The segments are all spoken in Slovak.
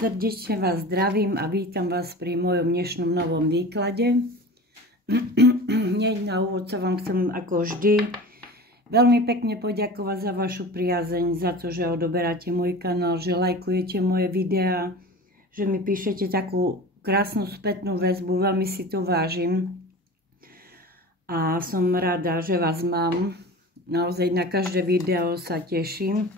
Srdečne vás zdravím a vítam vás pri mojom dnešnom novom výklade. Hneď na úvod sa vám chcem ako vždy veľmi pekne poďakovať za vašu priazeň, za to, že odoberáte môj kanál, že lajkujete moje videá, že mi píšete takú krásnu spätnú väzbu, veľmi si to vážim. A som rada, že vás mám. Naozaj na každé video sa teším.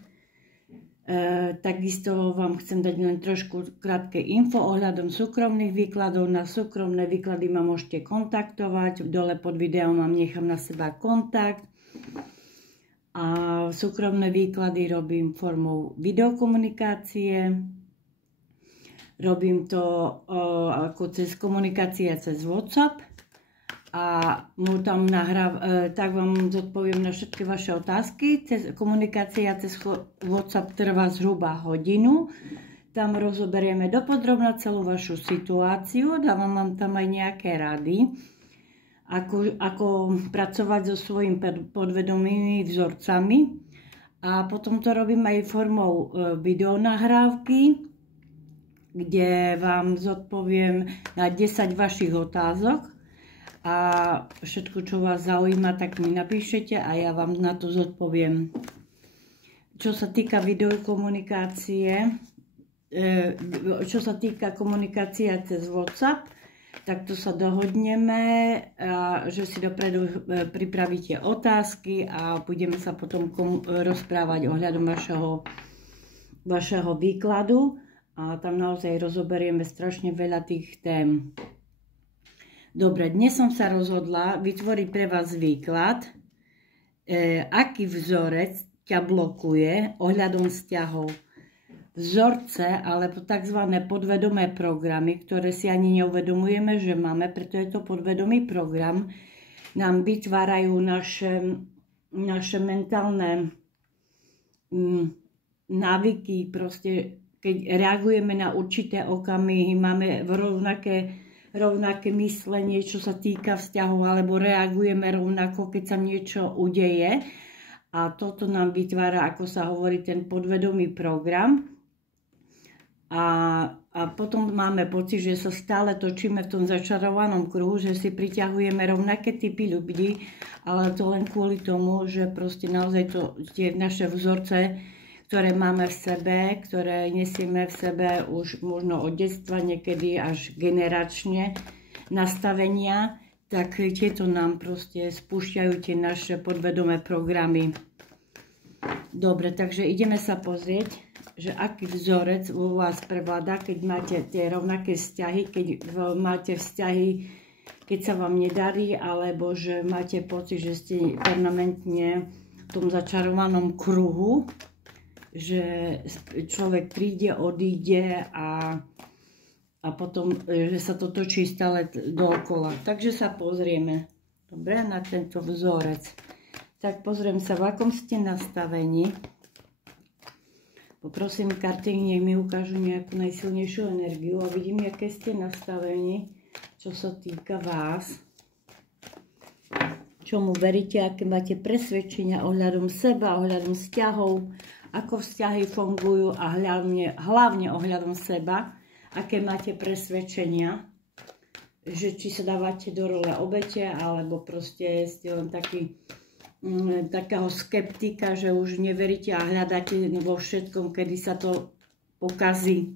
Takisto vám chcem dať len trošku krátke info ohľadom súkromných výkladov. Na súkromné výklady ma môžete kontaktovať. Dole pod videom vám nechám na seba kontakt. A súkromné výklady robím formou videokomunikácie. Robím to ako cez komunikácie cez WhatsApp. A tam tak vám zodpoviem na všetky vaše otázky. Komunikácia cez WhatsApp trvá zhruba hodinu. Tam rozoberieme dopodrobna celú vašu situáciu. Dávam vám tam aj nejaké rady, ako pracovať so svojimi podvedomými vzorcami. A potom to robím aj formou videonahrávky, kde vám zodpoviem na 10 vašich otázok. A všetko, čo vás zaujíma, tak mi napíšete a ja vám na to zodpoviem. Čo sa týka videokomunikácie, čo sa týka komunikácie cez WhatsApp, tak to sa dohodneme, že si dopredu pripravíte otázky a budeme sa potom rozprávať ohľadom vašeho výkladu. A tam naozaj rozoberieme strašne veľa tých tém. Dobre, dnes som sa rozhodla vytvoriť pre vás výklad, aký vzorec ťa blokuje ohľadom vzťahov. Vzorce, alebo tzv. Podvedomé programy, ktoré si ani neuvedomujeme, že máme, preto je to podvedomý program, nám vytvárajú naše mentálne návyky, proste keď reagujeme na určité okamihy, máme rovnaké myslenie, čo sa týka vzťahov, alebo reagujeme rovnako, keď sa niečo udeje. A toto nám vytvára, ako sa hovorí, ten podvedomý program. A potom máme pocit, že sa stále točíme v tom začarovanom kruhu, že si priťahujeme rovnaké typy ľudí, ale to len kvôli tomu, že proste naozaj tie naše vzorce, ktoré máme v sebe, ktoré nesieme v sebe už možno od detstva, niekedy až generačne nastavenia, tak tieto nám proste spúšťajú tie naše podvedomé programy. Dobre, takže ideme sa pozrieť, že aký vzorec u vás prevláda, keď máte tie rovnaké vzťahy, keď máte vzťahy, keď sa vám nedarí, alebo že máte pocit, že ste permanentne v tom začarovanom kruhu, že človek príde, odíde a potom, že sa to točí stále dookola. Takže sa pozrieme, dobre, na tento vzorec. Tak pozriem sa, v akom ste nastavení. Poprosím karty, nech mi ukážu nejakú najsilnejšiu energiu a vidím, aké ste nastavení, čo sa týka vás. Čomu veríte, aké máte presvedčenia ohľadom seba, ohľadom vzťahov, ako vzťahy fungujú a hlavne ohľadom seba, aké máte presvedčenia, že či sa dávate do role obete, alebo proste ste len takého skeptika, že už neveríte a hľadáte vo všetkom, kedy sa to pokazí.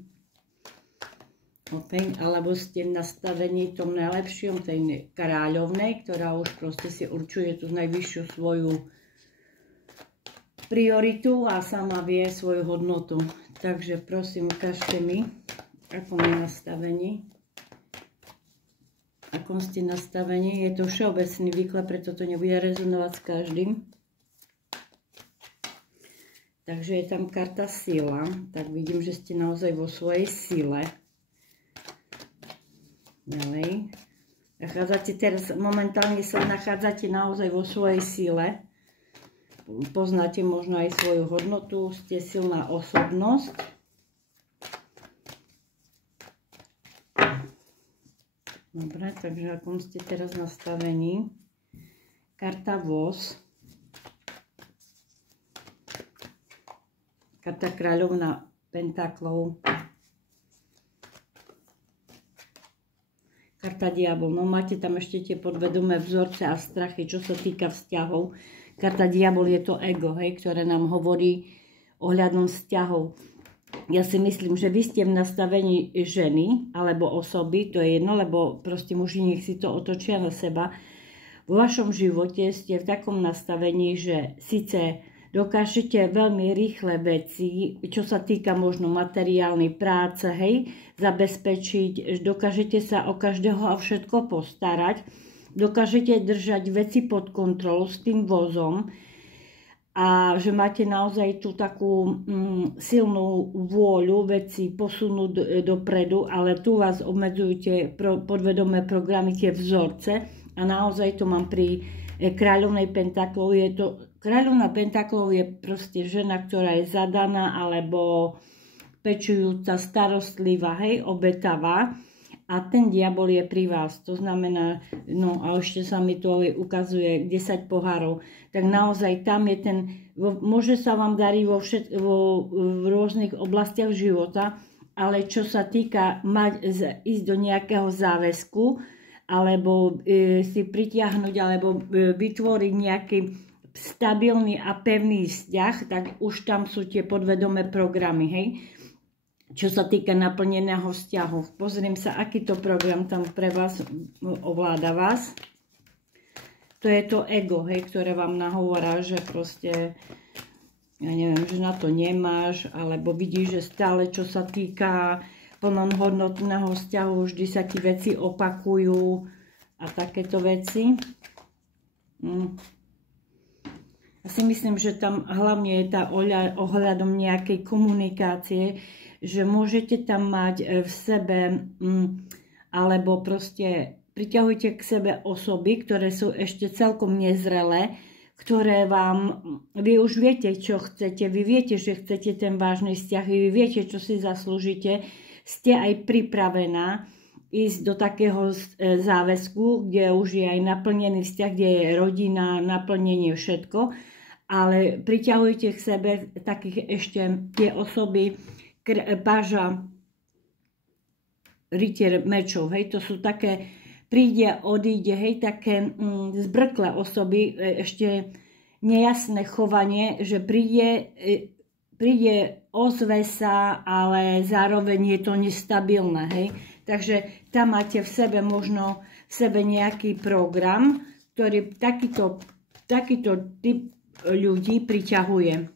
Okay. Alebo ste v nastavení tom najlepšom, tej kráľovnej, ktorá už proste si určuje tú najvyššiu svoju prioritu a sama vie svoju hodnotu. Takže prosím, ukážte mi, ako je nastavení. Akom ste nastavení. Je to všeobecný výklad, preto to nebude rezonovať s každým. Takže je tam karta sila. Tak vidím, že ste naozaj vo svojej sile. Ďalej. Nachádzate teraz, momentálne sa nachádzate naozaj vo svojej sile. Poznáte možno aj svoju hodnotu, ste silná osobnosť. Dobre, takže akom ste teraz nastavení. Karta voz. Karta kráľovna pentaklov. karta diabol. No máte tam ešte tie podvedomé vzorce a strachy, čo sa týka vzťahov. Karta diabol je to ego, hej, ktoré nám hovorí ohľadom vzťahov. Ja si myslím, že vy ste v nastavení ženy alebo osoby, to je jedno, lebo proste muži nech si to otočia na seba. Vo vašom živote ste v takom nastavení, že síce dokážete veľmi rýchle veci, čo sa týka možno materiálnej práce, hej, zabezpečiť, dokážete sa o každého a všetko postarať, dokážete držať veci pod kontrolou s tým vozom a že máte naozaj tú takú silnú vôľu veci posunúť dopredu, ale tu vás obmedzujú tie podvedomé programy, tie vzorce a naozaj to mám pri kráľovnej pentaklov. Kráľovna pentaklov je proste žena, ktorá je zadaná alebo pečujúca, starostlivá, hej, obetavá. A ten diabol je pri vás. To znamená, no a ešte sa mi to ukazuje 10 pohárov. Tak naozaj tam je ten, môže sa vám dariť v rôznych oblastiach života, ale čo sa týka ísť do nejakého záväzku, alebo si pritiahnuť, alebo vytvoriť nejaký stabilný a pevný vzťah, tak už tam sú tie podvedomé programy, hej. Čo sa týka naplneného vzťahu. Pozriem sa, aký to program tam pre vás ovláda vás. To je to ego, hej, ktoré vám nahovorá, že proste, ja neviem, že na to nemáš, alebo vidíš, že stále, čo sa týka plnohodnotného vzťahu, vždy sa ti veci opakujú a takéto veci. Ja si myslím, že tam hlavne je tá ohľadom nejakej komunikácie, že môžete tam mať v sebe, alebo proste priťahujte k sebe osoby, ktoré sú ešte celkom nezrelé, ktoré vám, vy už viete, čo chcete, vy viete, že chcete ten vážny vzťah, vy viete, čo si zaslúžite, ste aj pripravená ísť do takého záväzku, kde už je aj naplnený vzťah, kde je rodina, naplnenie, všetko, ale priťahujte k sebe takých ešte tie osoby, páža, rytier mečov, hej, to sú také, príde, odíde, hej, také zbrklé osoby, ešte nejasné chovanie, že príde, ozve sa, ale zároveň je to nestabilné, hej. Takže tam máte v sebe možno nejaký program, ktorý takýto typ ľudí priťahuje.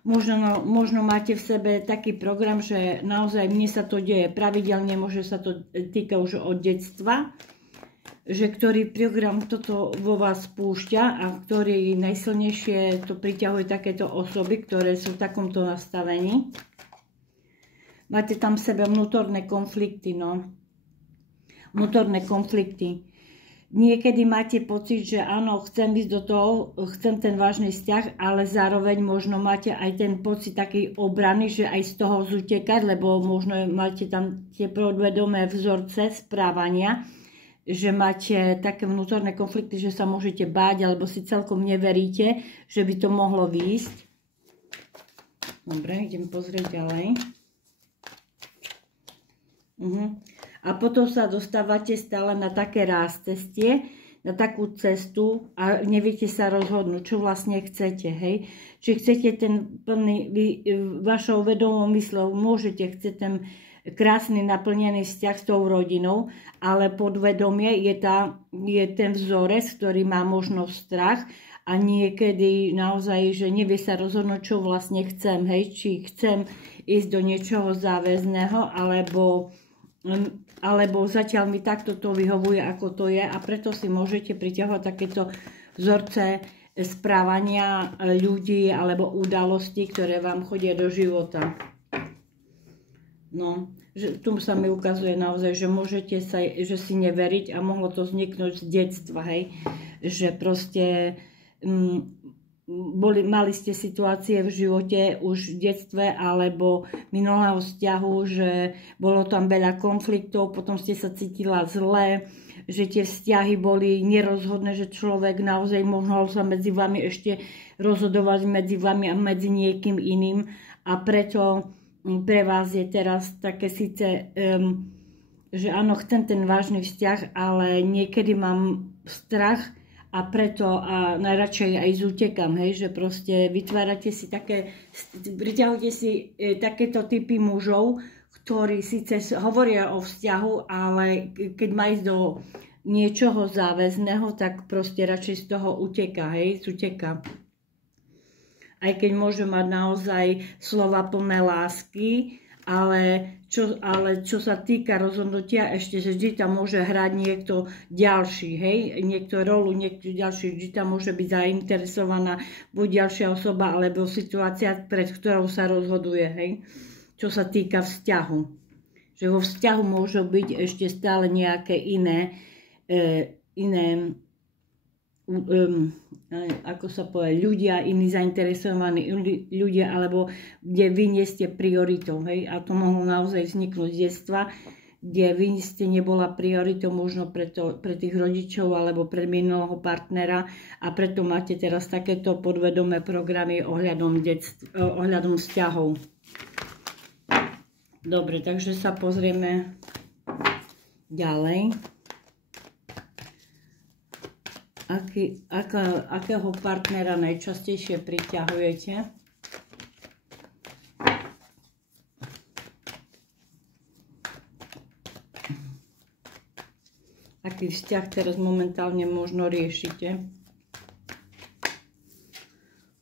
Možno máte v sebe taký program, že naozaj mne sa to deje pravidelne, môže sa to týka už od detstva, že ktorý program toto vo vás spúšťa a ktorý najsilnejšie to priťahuje takéto osoby, ktoré sú v takomto nastavení. Máte tam v sebe vnútorné konflikty, no. Vnútorné konflikty. Niekedy máte pocit, že áno, chcem ísť do toho, chcem ten vážny vzťah, ale zároveň možno máte aj ten pocit takej obrany, že aj z toho zutekať, lebo možno máte tam tie podvedomé vzorce správania, že máte také vnútorné konflikty, že sa môžete báť, alebo si celkom neveríte, že by to mohlo výjsť. Dobre, idem pozrieť ďalej. A potom sa dostávate stále na také cestie, na takú cestu a neviete sa rozhodnúť, čo vlastne chcete, hej. Či chcete ten plný, vašou vedomou mysľou môžete chcieť ten krásny naplnený vzťah s tou rodinou, ale podvedomie je ten vzorec, ktorý má možno strach a niekedy naozaj, že nevie sa rozhodnúť, čo vlastne chcem, hej. Či chcem ísť do niečoho záväzného, alebo zatiaľ mi takto to vyhovuje, ako to je a preto si môžete priťahovať takéto vzorce správania ľudí alebo udalostí, ktoré vám chodia do života. No, že tu sa mi ukazuje naozaj, že môžete sa, že si neveriť a mohlo to vzniknúť z detstva, hej, že proste mali ste situácie v živote už v detstve alebo minulého vzťahu, že bolo tam veľa konfliktov, potom ste sa cítila zle, že tie vzťahy boli nerozhodné, že človek naozaj mohol sa medzi vami ešte rozhodovať medzi vami a medzi niekým iným a preto pre vás je teraz také síce že áno, chcem ten vážny vzťah, ale niekedy mám strach a preto najradšej aj zutekam, hej, že proste vytvárate si priťahujete si takéto typy mužov, ktorí síce hovoria o vzťahu, ale keď má ísť do niečoho záväzného, tak proste radšej z toho uteká, hej, zuteká. Aj keď môže mať naozaj slova plné lásky, ale čo sa týka rozhodnutia, ešte, že vždy tam môže hrať niekto ďalší, hej, niekto rolu, niekto ďalší, vždy tam môže byť zainteresovaná buď ďalšia osoba, alebo situácia, pred ktorou sa rozhoduje, hej, čo sa týka vzťahu. Že vo vzťahu môžu byť ešte stále nejaké iné ako sa povie, ľudia, iní zainteresovaní ľudia, alebo kde vy nie ste prioritou, hej, a to mohlo naozaj vzniknúť z detstva, kde vy ste nebola prioritou možno pre tých rodičov alebo pre minulého partnera a preto máte teraz takéto podvedomé programy ohľadom vzťahov. Dobre, takže sa pozrieme ďalej. Akého partnera najčastejšie priťahujete? Aký vzťah teraz momentálne možno riešite?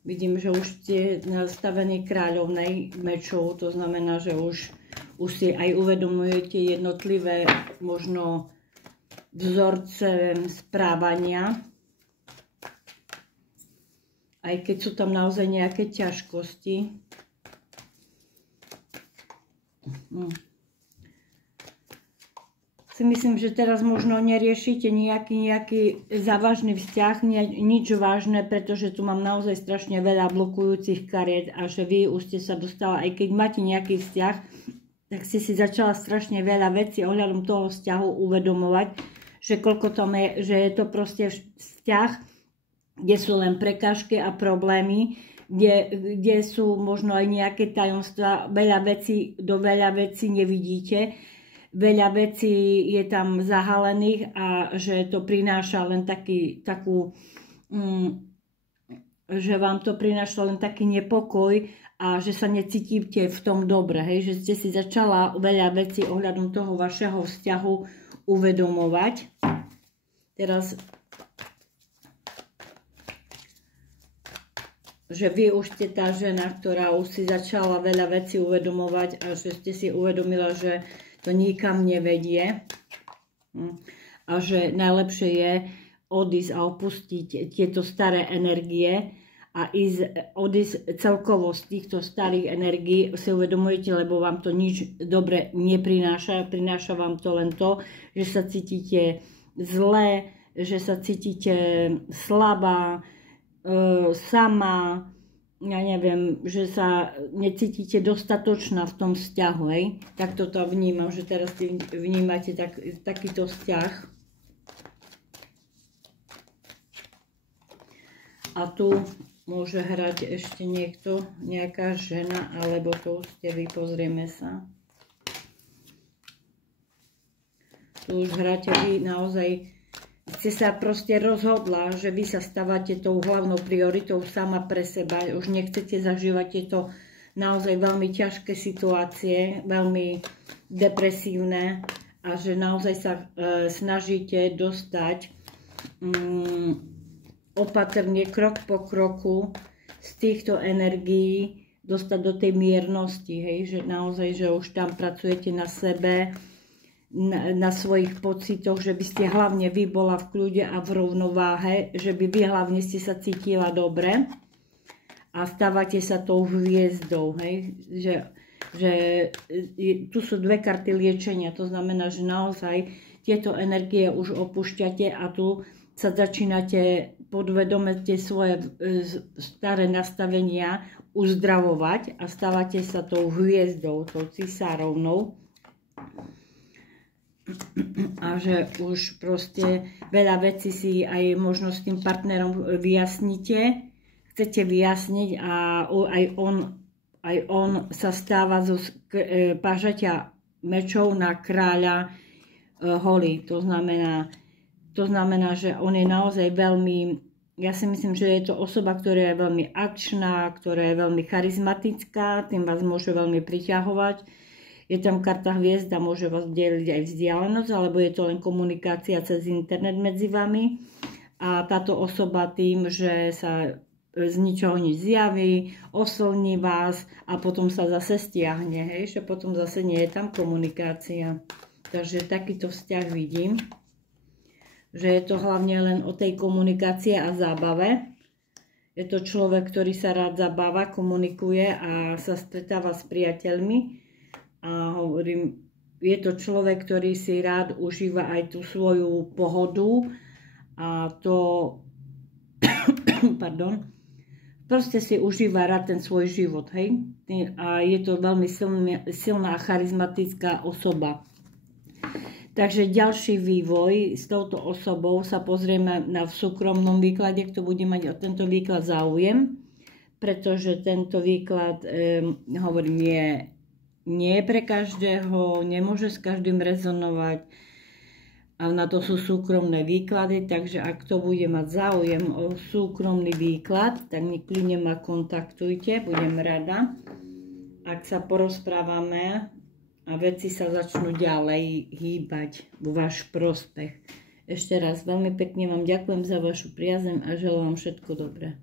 Vidím, že už ste nastavení kráľovnej mečov, to znamená, že už si aj uvedomujete jednotlivé možno vzorce správania. Aj keď sú tam naozaj nejaké ťažkosti. Si myslím, že teraz možno neriešite nejaký závažný vzťah, nič vážne, pretože tu mám naozaj strašne veľa blokujúcich kariet a že vy už ste sa dostala, aj keď máte nejaký vzťah, tak ste si začala strašne veľa vecí ohľadom toho vzťahu uvedomovať, že koľko tam je, že je to proste vzťah, kde sú len prekážky a problémy, kde sú možno aj nejaké tajomstvá, do veľa vecí nevidíte, veľa vecí je tam zahalených a že to prináša len že vám to prináša len taký nepokoj a že sa necítite v tom dobre, hej, že ste si začala veľa vecí ohľadom toho vašeho vzťahu uvedomovať. Teraz že vy už ste tá žena, ktorá už si začala veľa vecí uvedomovať a že ste si uvedomila, že to nikam nevedie a že najlepšie je odísť a opustiť tieto staré energie a odísť celkovo z týchto starých energií, si uvedomujete, lebo vám to nič dobre neprináša, prináša vám to len to, že sa cítite zle, že sa cítite slabá, sama, ja neviem, že sa necítite dostatočná v tom vzťahu, hej? Tak toto vnímam, že teraz vnímate takýto vzťah. A tu môže hrať ešte niekto, nejaká žena, alebo to ste vy, pozrieme sa. Tu už hráte vy naozaj. Ste sa proste rozhodla, že vy sa stávate tou hlavnou prioritou sama pre seba. Už nechcete zažívať tieto naozaj veľmi ťažké situácie, veľmi depresívne a že naozaj sa snažíte dostať opatrne, krok po kroku z týchto energií, dostať do tej miernosti, hej? Že naozaj, že už tam pracujete na sebe, na svojich pocitoch, že by ste hlavne vy bola v kľude a v rovnováhe, že by vy hlavne ste sa cítila dobre a stávate sa tou hviezdou, hej? Že tu sú dve karty liečenia, to znamená, že naozaj tieto energie už opúšťate a tu sa začínate podvedome tie svoje staré nastavenia uzdravovať a stávate sa tou hviezdou, tou cisárovnou. A že už proste veľa vecí si aj možno s tým partnerom vyjasnite, chcete vyjasniť a aj on sa stáva zo pážaťa mečov na kráľa holý. To znamená, že on je naozaj veľmi, ja si myslím, že je to osoba, ktorá je veľmi akčná, ktorá je veľmi charizmatická, tým vás môže veľmi priťahovať. Je tam karta hviezda, môže vás deliť aj vzdialenosť, alebo je to len komunikácia cez internet medzi vami. A táto osoba tým, že sa z ničoho nič zjaví, oslní vás a potom sa zase stiahne, hej, že potom zase nie je tam komunikácia. Takže takýto vzťah vidím, že je to hlavne len o tej komunikácii a zábave. Je to človek, ktorý sa rád zabáva, komunikuje a sa stretáva s priateľmi. A hovorím, je to človek, ktorý si rád užíva aj tú svoju pohodu a to, pardon, proste si užíva rád ten svoj život, hej. A je to veľmi silná a charizmatická osoba. Takže ďalší vývoj s touto osobou sa pozrieme v súkromnom výklade, kto bude mať o tento výklad záujem, pretože tento výklad, hovorím, nie je pre každého, nemôže s každým rezonovať a na to sú súkromné výklady, takže ak to bude mať záujem o súkromný výklad, tak mi kľudne ma kontaktujte, budem rada. Ak sa porozprávame a veci sa začnú ďalej hýbať vo váš prospech. Ešte raz veľmi pekne vám ďakujem za vašu priazeň a želám vám všetko dobré.